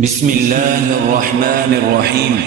بسم الله الرحمن الرحيم.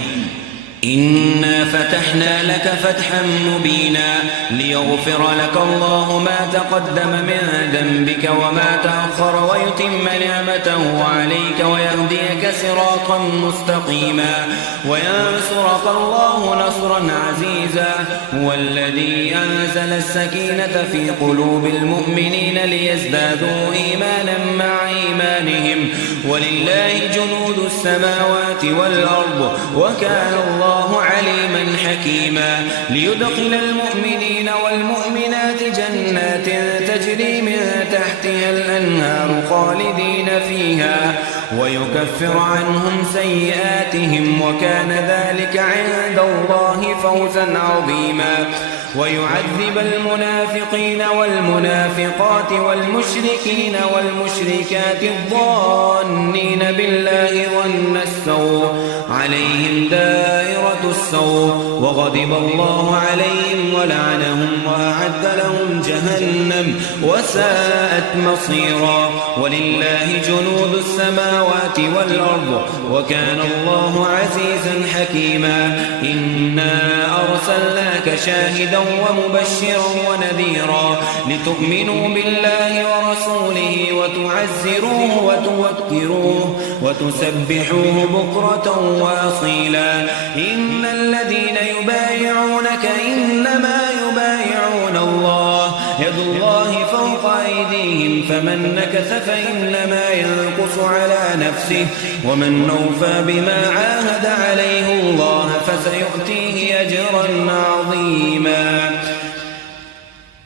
إنا فتحنا لك فتحا مبينا ليغفر لك الله ما تقدم من ذنبك وما تأخر ويتم نعمته عليك ويهديك صراطا مستقيما وينصرك الله نصرا عزيزا. هو الذي أنزل السكينة في قلوب المؤمنين ليزدادوا إيمانا مع إيمانهم ولله جنود السماوات والأرض وكان الله عليما حكيما. ليدخل المؤمنين والمؤمنات جنات تجري من تحتها الأنهار خالدين فيها ويكفر عنهم سيئاتهم وكان ذلك عند الله فوزا عظيما. ويعذب المنافقين والمنافقات والمشركين والمشركات الظانين بالله ظن السوء عليهم دائرة السوء وغضب الله عليهم ولعنهم وأعد لهم جهنم وساءت مصيرا. ولله جنود السماوات والأرض وكان الله عزيزا حكيما. إنا أرسلناك شاهدا ومبشرا ونذيرا لتؤمنوا بالله ورسوله وتعزروه وتوكروه وتسبحوه بكرة وأصيلا. إن الذين يبايعونك إنما يبايعون الله يد الله فوق أيديهم فمن نكث فإنما ينكث على نفسه ومن أوفى بما عاهد عليه الله فسيؤتيه أجرا عظيما.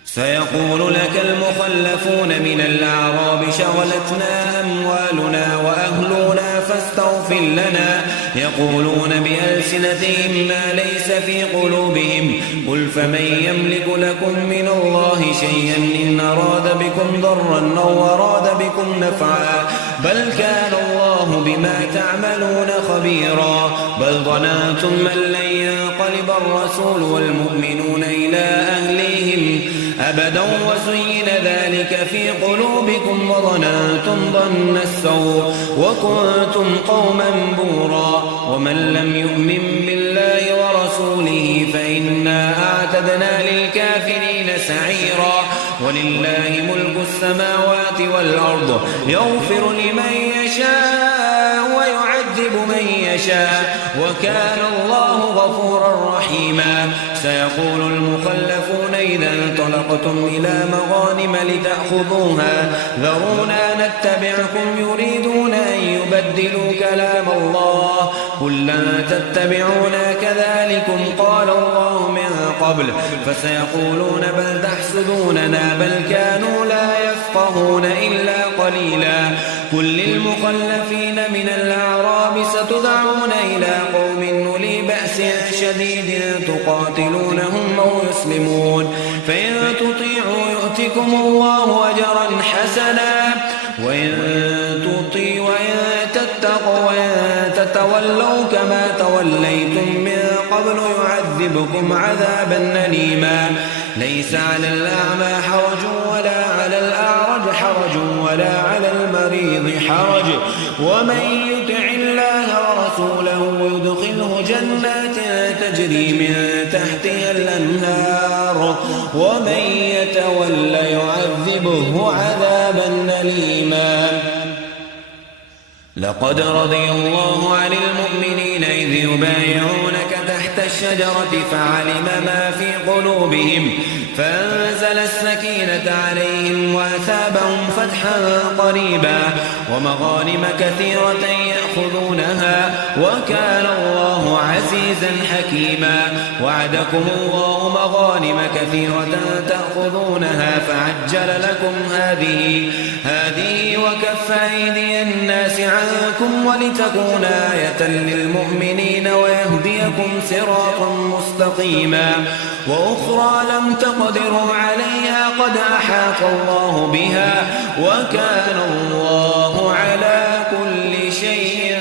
سيقول لك المخلفون من الأعراب شغلتنا أموالنا وأهلنا فاستغفر لنا يقولون بألسنتهم ما ليس في قلوبهم قل فمن يملك لكم من الله شيئا إن أراد بكم ضرا أو أراد بكم نفعا بل كان الله بما تعملون خبيرا. بل ظننتم من لن ينقلب الرسول والمؤمنون إلى أهليهم أبدا وزين ذلك في قلوبكم وظننتم ظن السوء وكنتم قوما بورا. ومن لم يؤمن بالله ورسوله فإنا أعتدنا للكافرين سعيرا. ولله ملك السماوات والأرض يغفر لمن يشاء ويعذب من يشاء وكان الله غفورا رحيما. سيقول المخلفون إذا انطلقتم إلى مغانم لتأخذوها ذرونا نتبعكم يريدون أن يبدلوا كلام الله قل لن تتبعونا كذلكم قال الله من قبل فسيقولون بل تحسدوننا بل كانوا لا يفقهون إلا قليلا. قل للمخلفين من الأعراب ستدعون إلى قوم أولي بأس شديد تقاتلونهم أو يسلمون فإن تطيعوا يؤتكم الله أجرا حسنا وإن تطيعوا وإن تتقوا وإن تتولوا كما توليتم من قبل يعذبكم عذابا أليما. ليس على الأعمى حرج ولا على الأعرج حرج ولا على المريض حرج ومن يطع الله ورسوله يدخله جنات تجري من تحتها الأنهار ومن يتول يعذبه عذابا أليما. لقد رضي الله عن المؤمنين إذ يبايعونك تحت الشجرة فعلم ما في قلوبهم فأنزل السكينة عليهم وأثابهم فتحا قريبا ومغانم كثيرة يأخذونها وكان الله عزيزا حكيما. وعدكم الله مغانم كثيرة تأخذونها فعجل لكم هذه وكف أيدي الناس عنكم ولتكون آية للمؤمنين ويهديكم صراطا مستقيما. وأخرى لم تقدروا عليها قد أحاط الله بها وكان الله على كل شيء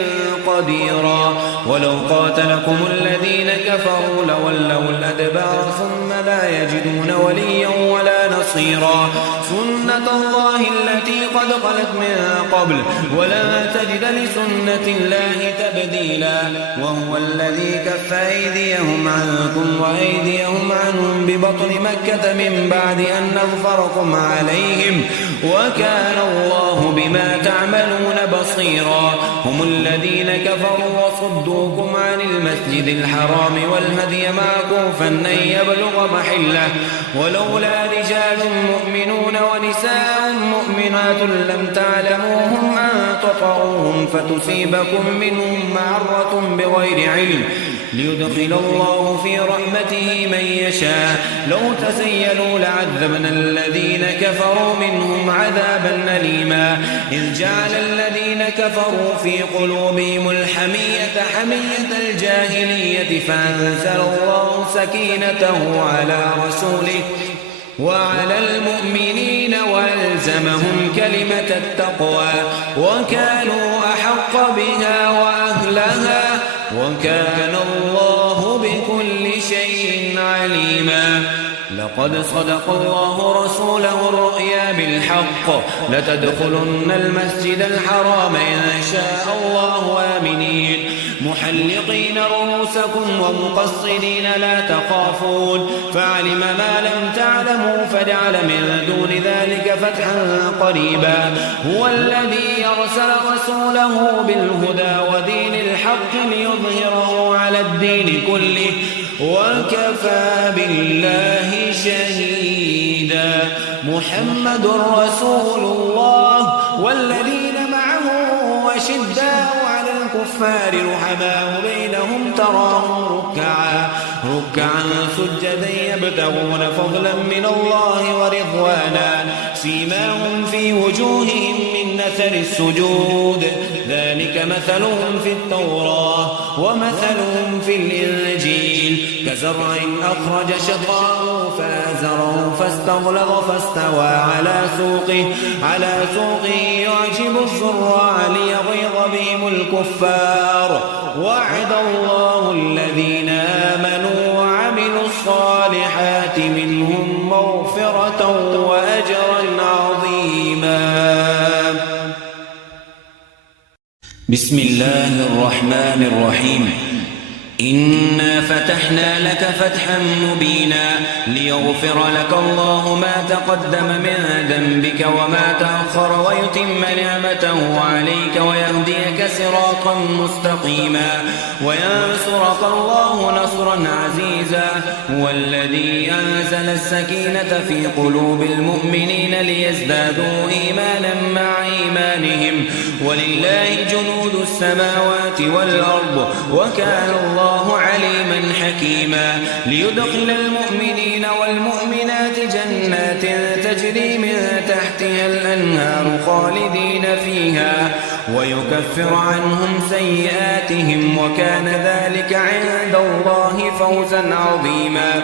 قديرا ولو قاتلكم الذين كفروا لولوا الأدبار ثم لا يجدون وليا ولا نصيرا سنة الله التي قد خلت من قبل ولا تجد لسنة الله تبديلا وهو الذي كف أيديهم عنكم وأيديهم عنهم ببطن مكة من بعد أن أظفركم عليهم وكان الله بما تعملون بصيرا هم الذين كفروا وصدوكم عن المسجد الحرام والهدي معكوفا أن يبلغ محله ولولا رجال مؤمنون ونساء مؤمنات لم تعلموهم أن تطعوهم فتصيبكم منهم معرة بغير علم ليدخل الله في رحمته من يشاء لو تزيلوا لعذبنا الذين كفروا منهم عذابا أليما إذ جعل الذين كفروا في قلوبهم الحمية حمية الجاهلية فأنزل الله سكينته على رسوله وعلى المؤمنين وألزمهم كلمة التقوى وكانوا أحق بها وأهلها وكان الله بكل شيء عليما لقد صدق الله رسوله الرؤيا بالحق لتدخلن المسجد الحرام إن شاء الله آمنين محلقين رؤوسكم ومقصرين لا تخافون فعلم ما لم تعلموا فجعل من دون ذلك فتحا قريبا هو الذي أرسل رسوله بالهدى ودين الحق ليظهره على الدين كله وكفى بالله شهيدا محمد رسول الله والذين معه وشداء على الكفار رحماء بينهم تراهم ركعا سجدا يبتغون فضلا من الله ورضوانا سيماهم في وجوههم من أثر السجود ذلك مثلهم في التوراة ومثلهم في الإنجيل كزرع أخرج شطأه فآزره فاستغلظ فاستوى على سوقه يعجب الزراع ليغيظ بهم الكفار وعد الله الذين آمنوا وعملوا الصالحات منهم مغفرة وأجرا عظيما بسم الله الرحمن الرحيم إنا فتحنا لك فتحا مبينا ليغفر لك الله ما تقدم من ذنبك وما تأخر ويتم نعمته عليك ويهديك صراطا مستقيما وينصرك الله نصرا عزيزا هو الذي أنزل السكينة في قلوب المؤمنين ليزدادوا إيمانا مع إيمانهم ولله جنود السماوات والأرض وكان الله عليما حكيما ليدخل المؤمنين والمؤمنات جنات تجري من تحتها الأنهار خالدين فيها ويكفر عنهم سيئاتهم وكان ذلك عند الله فوزا عظيما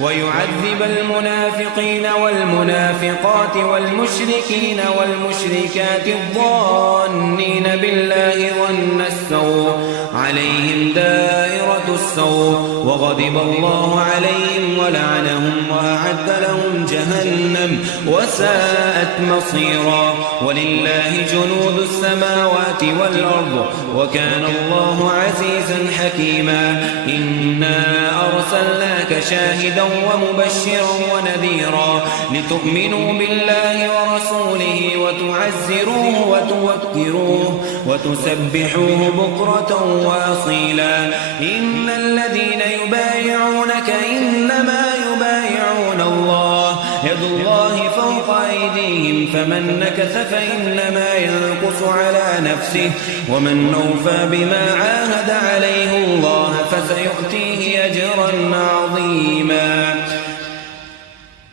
ويعذب المنافقين والمنافقات والمشركين والمشركات الظانين بالله ظن السوء عليهم دائرة السوء وغضب الله عليهم ولعنهم وأعد لهم جهنم وساءت مصيرا ولله جنود السماوات والأرض وكان الله عزيزا حكيما إنا أرسلناك شاهدا ومبشرا ونذيرا لتؤمنوا بالله ورسوله وتعزروه وتوكروه وتسبحوه بكرة وأصيلا إن الذين يبايعونك إنما يبايعون الله يد الله فوق أيديهم فمن نكث فإنما ينكث على نفسه ومن أوفى بما عاهد عليه الله فسيؤتيه أجرا عظيما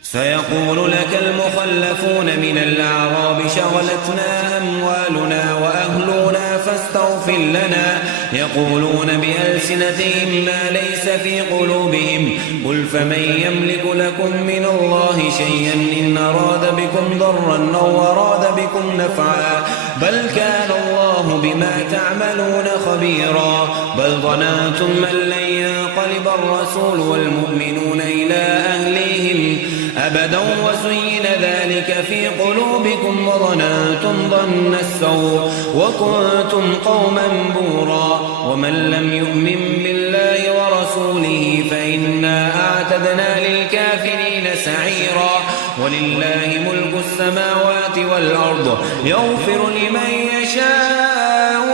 سيقول لك المخلفون من الأعراب شغلتنا أموالنا وأهلنا يقولون بألسنتهم ما ليس في قلوبهم قل فمن يملك لكم من الله شيئا إن أراد بكم ضرا أو أراد بكم نفعا بل كان الله بما تعملون خبيرا بل ظننتم أن لن ينقلب الرسول والمؤمنون إلى أهليهم أبدا وزين ذلك في قلوبكم وظننتم ظن السوء وكنتم قوما بورا ومن لم يؤمن بالله ورسوله فإنا أعتدنا للكافرين سعيرا ولله ملك السماوات والأرض يغفر لمن يشاء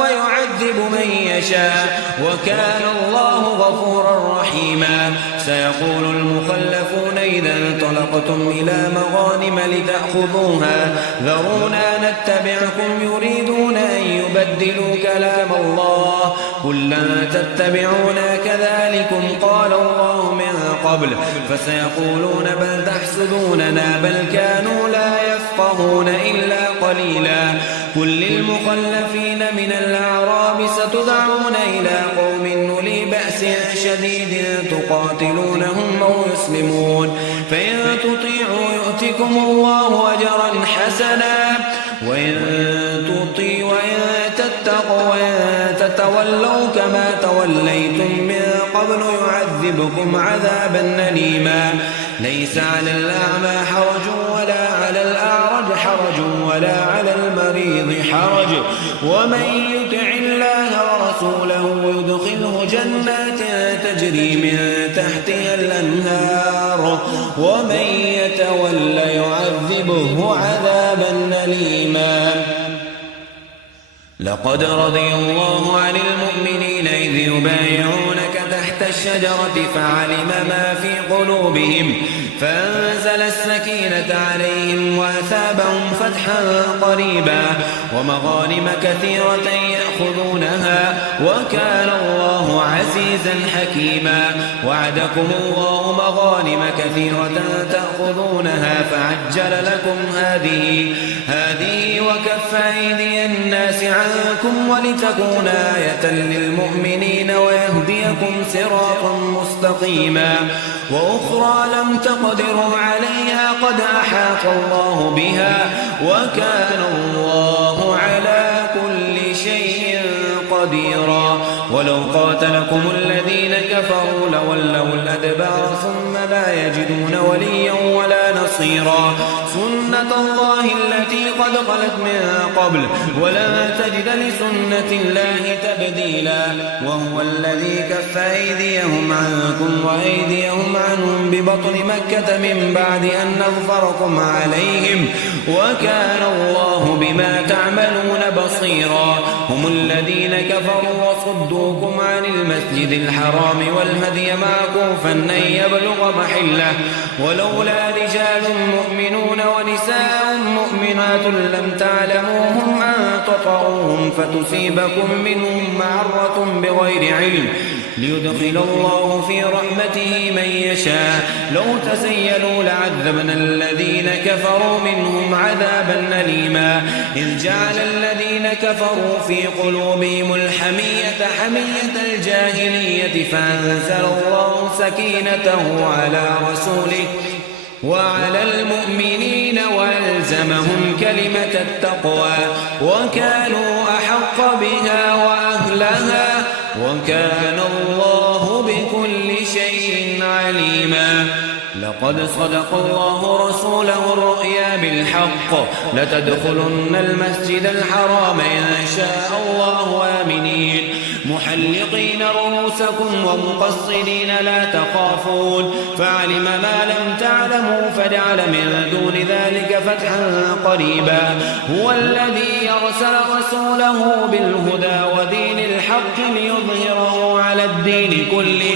ويعذب من يشاء وكان الله غفورا رحيما سيقول المخلفون إذا انطلقتم إلى مغانم لتأخذوها ذرونا نتبعكم يريدون أن يبدلوا كلام الله قل لن تتبعونا كذلكم قال الله من قبل فسيقولون بل تحسدوننا بل كانوا لا يفقهون إلا قليلا قل للمخلفين من الأعراب ستدعون إلى قوم أولي بأس شديد تقاتلونهم أو يسلمون فإن تطيعوا يؤتكم الله أجرا حسنا وإن تتقوا وإن تتولوا كما توليتم من قبل يعذبكم عذابا أليما ليس على الأعمى حرج ولا على الأعرج حرج ولا على المريض حرج ومن يطع الله ورسوله يدخله جنات تجري من تحتها الأنهار ومن يتول يعذبه عذابا أليما لقد رضي الله عن المؤمنين إذ يبايعونك تحت الشجرة فعلم ما في قلوبهم فأنزل السكينة عليهم وأثابهم فتحا قريبا ومغانم كثيرة يأخذونها وكان الله عزيزا حكيما وعدكم الله مغانم كثيرة تأخذونها فعجل لكم هذه وكف أيدي الناس عنكم ولتكون آية للمؤمنين ويهديكم صراطا مستقيما وأخرى لم تقدروا عليها قد أحاط الله بها وكان الله على كل شيء قديرا ولو قاتلكم الذين كفروا لولوا الأدبار ثم لا يجدون وليا ولا نصيرا سنة الله التي قد خلت من قبل ولا تجد لسنة الله تبديلا وهو الذي كف أيديهم عنكم وأيديهم عنهم ببطن مكة من بعد أن أظفركم عليهم وكان الله بما تعملون بصيرا هم الذين كفروا وصدوكم عن المسجد الحرام والهدي معكوفا أن يبلغ محله ولولا رجال مؤمنون ونساء مؤمنات لم تعلموهم أن تطعوهم فتصيبكم منهم معرة بغير علم ليدخل الله في رحمته من يشاء لو تزيلوا لعذبنا الذين كفروا منهم عذابا أليما إذ جعل الذين كفروا في قلوبهم الحمية حمية الجاهلية فأنزل الله سكينته على رسوله وعلى المؤمنين وألزمهم كلمة التقوى وكانوا أحق بها وأهلها وكان الله بكل شيء عليما لقد صدق الله رسوله الرؤيا بالحق لتدخلن المسجد الحرام إن شاء الله آمنين محلقين رؤوسكم ومقصرين لا تخافون فعلم ما لم تعلموا فجعل من دون ذلك فتحا قريبا هو الذي أرسل رسوله بالهدى ودين الحق ليظهره على الدين كله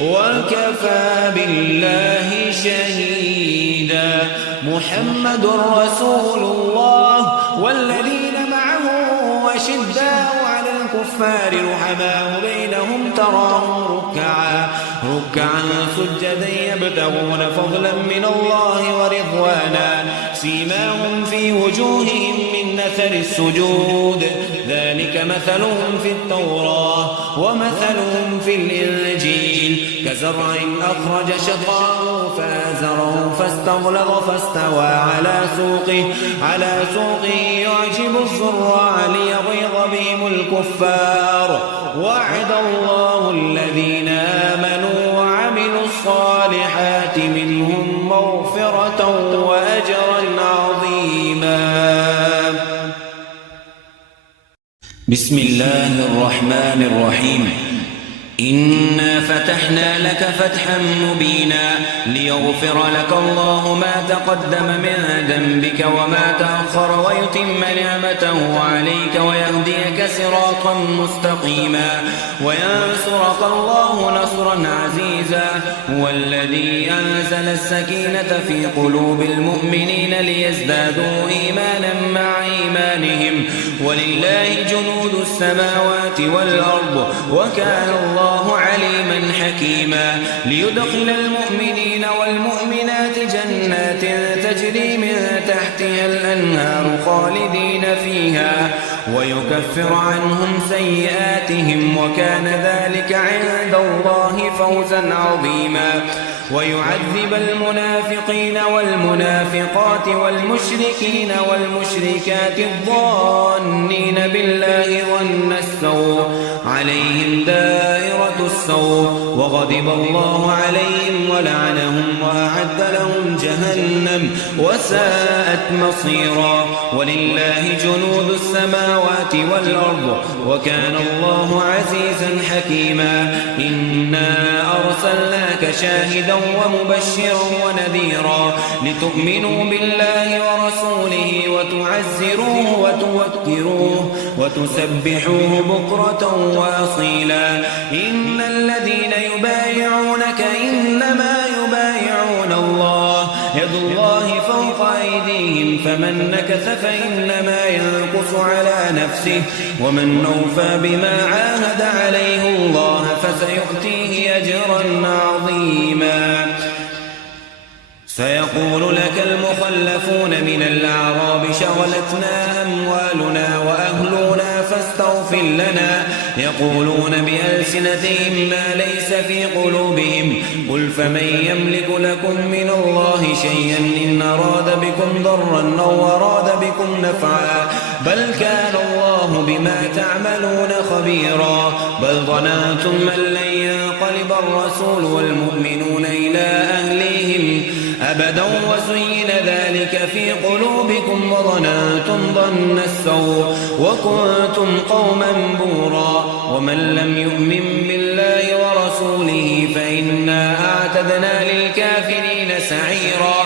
وكفى بالله شهيدا محمد رسول الله والذين معه وشداء على الكفار رحماء بينهم تراهم ركعا سجدا يبتغون فضلا من الله ورضوانا سيماهم في وجوههم من أثر السجود. ذلك مثلهم في التوراة ومثلهم في الإنجيل كزرع أخرج شطأه فآزره فاستغلظ فاستوى على سوقه يعجب الزراع ليغيظ بهم الكفار. وعد الله الذين آمنوا وعملوا الصالحات منهم مغفرة وأجرا عظيما. بسم الله الرحمن الرحيم. إنا فتحنا لك فتحا مبينا ليغفر لك الله ما تقدم من ذنبك وما تأخر ويتم نعمته عليك ويهديك صراطا مستقيما وينصرك الله نصرا عزيزا. هو الذي أنزل السكينة في قلوب المؤمنين ليزدادوا إيمانا مع إيمانهم ولله جنود السماوات والأرض وكان الله عليما حكيما. ليدخل المؤمنين والمؤمنات جنات تجري من تحتها الأنهار خالدين فيها ويكفر عنهم سيئاتهم وكان ذلك عند الله فوزا عظيما. ويعذب المنافقين والمنافقات والمشركين والمشركات الظانين بالله ظن السوء عليهم دائرة السوء وغضب الله عليهم ولعنهم وأعد لهم جهنم وساءت مصيرا. ولله جنود السماوات والأرض وكان الله عزيزا حكيما. إنا أرسلناك شاهدا ومبشرا ونذيرا لتؤمنوا بالله ورسوله وتعزروه وتوكروه وتسبحوه بكرة وأصيلا. إن الذين يبايعونك إنما يبايعون الله يد الله فوق أيديهم فمن نكث فإنما ينكث على نفسه ومن أوفى بما عاهد عليه الله فسيؤتيه أجرا عظيما. سيقول لك المخلفون من الأعراب شغلتنا أموالنا وأهلنا فاستغفر لنا يقولون بألسنتهم ما ليس في قلوبهم قل فمن يملك لكم من الله شيئا إن أراد بكم ضرا أو أراد بكم نفعا بل كان الله بما تعملون خبيرا. بل ظننتم أن لن ينقلب الرسول والمؤمنون إلى أهليهم أبدا وزين ذلك في قلوبكم وظننتم ظن السوء وكنتم قوما بورا. ومن لم يؤمن بالله ورسوله فإنا أعتدنا للكافرين سعيرا.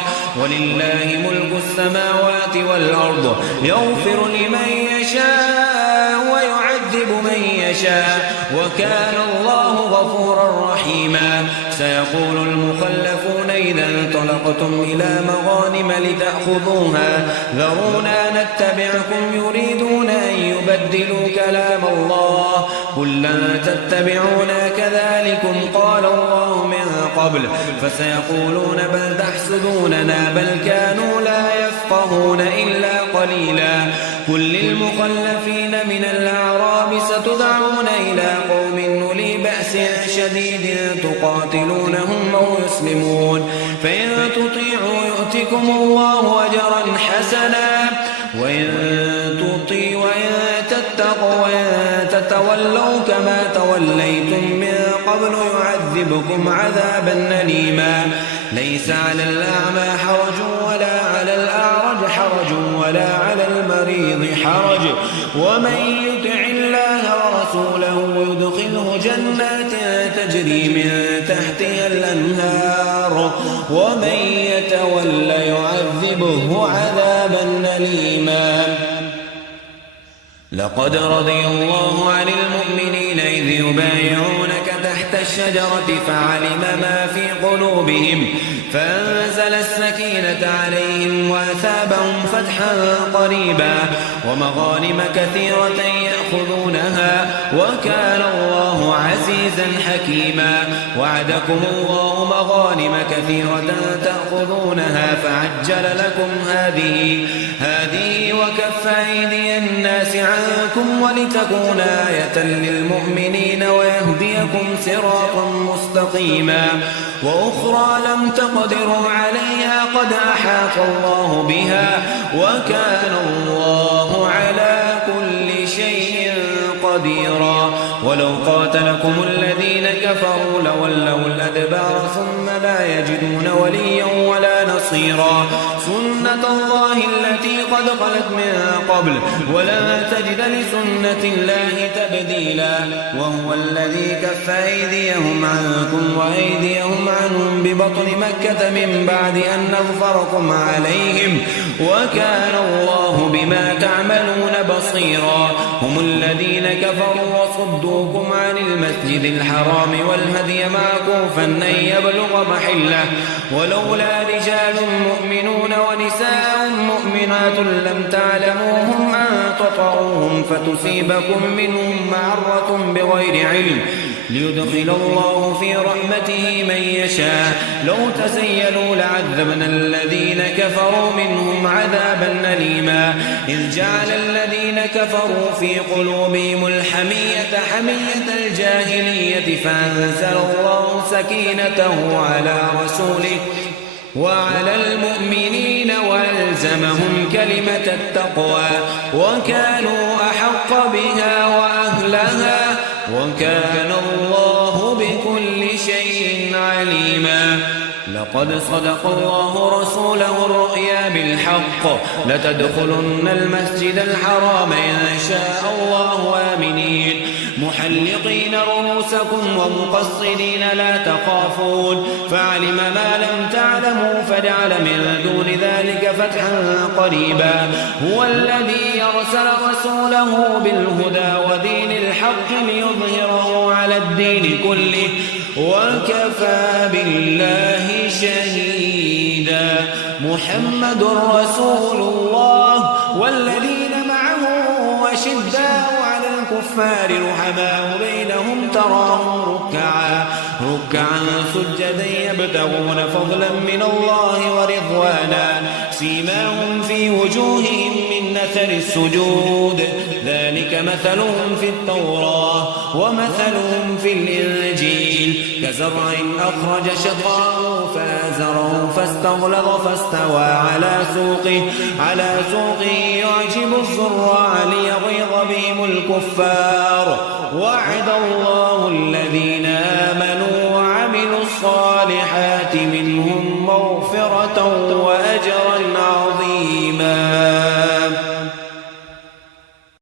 ولله ملك السماوات والأرض يغفر لمن يشاء ويعذب من يشاء وكان الله غفورا رحيما. سيقول المخلفون إذا انطلقتم إلى مغانم لتأخذوها ذرونا نتبعكم يريدون أن يبدلوا كلام الله قل لن تتبعونا كذلكم قال الله من قبل فسيقولون بل تحسدوننا بل كانوا لا يفقهون إلا قليلا. قل للمخلفين من الأعراب ستدعون إلى قوم أولي بأس شديد تقاتلونهم أو يسلمون فإن تطيعوا يؤتكم الله أجرا حسنا وإن تتقوا وإن تتولوا كما توليتم من قبل يعذبكم عذابا أليما. ليس على الأعمى حرج ولا على الأعرج حرج ولا على المريض حرج ومن يطع الله ورسوله يدخله جنات تجري من تحتها الأنهار ومن يتول يعذبه عذابا أليما. لقد رضي الله عن المؤمنين إذ يبايعونك تحت الشجرة فعلم ما في قلوبهم فأنزل السكينة عليهم وأثابهم فتحا قريبا ومغانم كثيرة يأخذونها وكان الله الله عزيزا حكيما. وعدكم الله مغانم كثيرة تأخذونها فعجل لكم هذه وكف أيدي الناس عنكم ولتكون آية للمؤمنين ويهديكم صراطا مستقيما. وأخرى لم تقدروا عليها قد أحاط الله بها وكان الله على كل شيء قديرا. ولو قاتلكم الذين كفروا لولوا الأدبار ثم لا يجدون وليا ولا نصيرا. سنة الله التي قد خلت من قبل ولا تجد لسنة الله تبديلا. وهو الذي كف أيديهم عنكم وأيديهم عنهم ببطن مكة من بعد أن نظفركم عليهم وكان الله بما تعملون بصيرا. هم الذين كفروا وصدوكم عن المسجد الحرام والهدي معكوفا أن يبلغ محله ولولا رجال مؤمنون ونساء مؤمنات لم تعلموهم أن تطعوهم فتصيبكم منهم معرة بغير علم ليدخل الله في رحمته من يشاء. لو تزيلوا لعذبنا الذين كفروا منهم عذابا أليما. إذ جعل الذين كفروا في قلوبهم الحمية حمية الجاهلية فأنزل الله سكينته على رسوله وعلى المؤمنين وألزمهم كلمة التقوى وكانوا أحق بها وأهلها وكان الله بكل شيء عليما. لقد صدق الله رسوله الرؤيا بالحق لتدخلن المسجد الحرام إن شاء الله آمنين محلقين رؤوسكم ومقصرين لا تخافون فعلم ما لم تعلموا فجعل من دون ذلك فتحا قريبا. هو الذي يرسل رسوله بالهدى ودين الحق ليظهره على الدين كله وكفى بالله شهيدا. محمد رسول الله والذين معه أشداء على الكفار رحماء بينهم تراهم ركعا سجدا يبتغون فضلا من الله ورضوانا سيماهم في وجوههم من أثر السجود ذلك مثلهم في التوراة ومثلهم في الإنجيل كزرع أخرج شطأه فآزره فاستغلظ فاستوى على سوقه يعجب الزراع ليغيظ بهم الكفار. وعد الله الذين آمنوا وعملوا الصالحات منهم مغفرة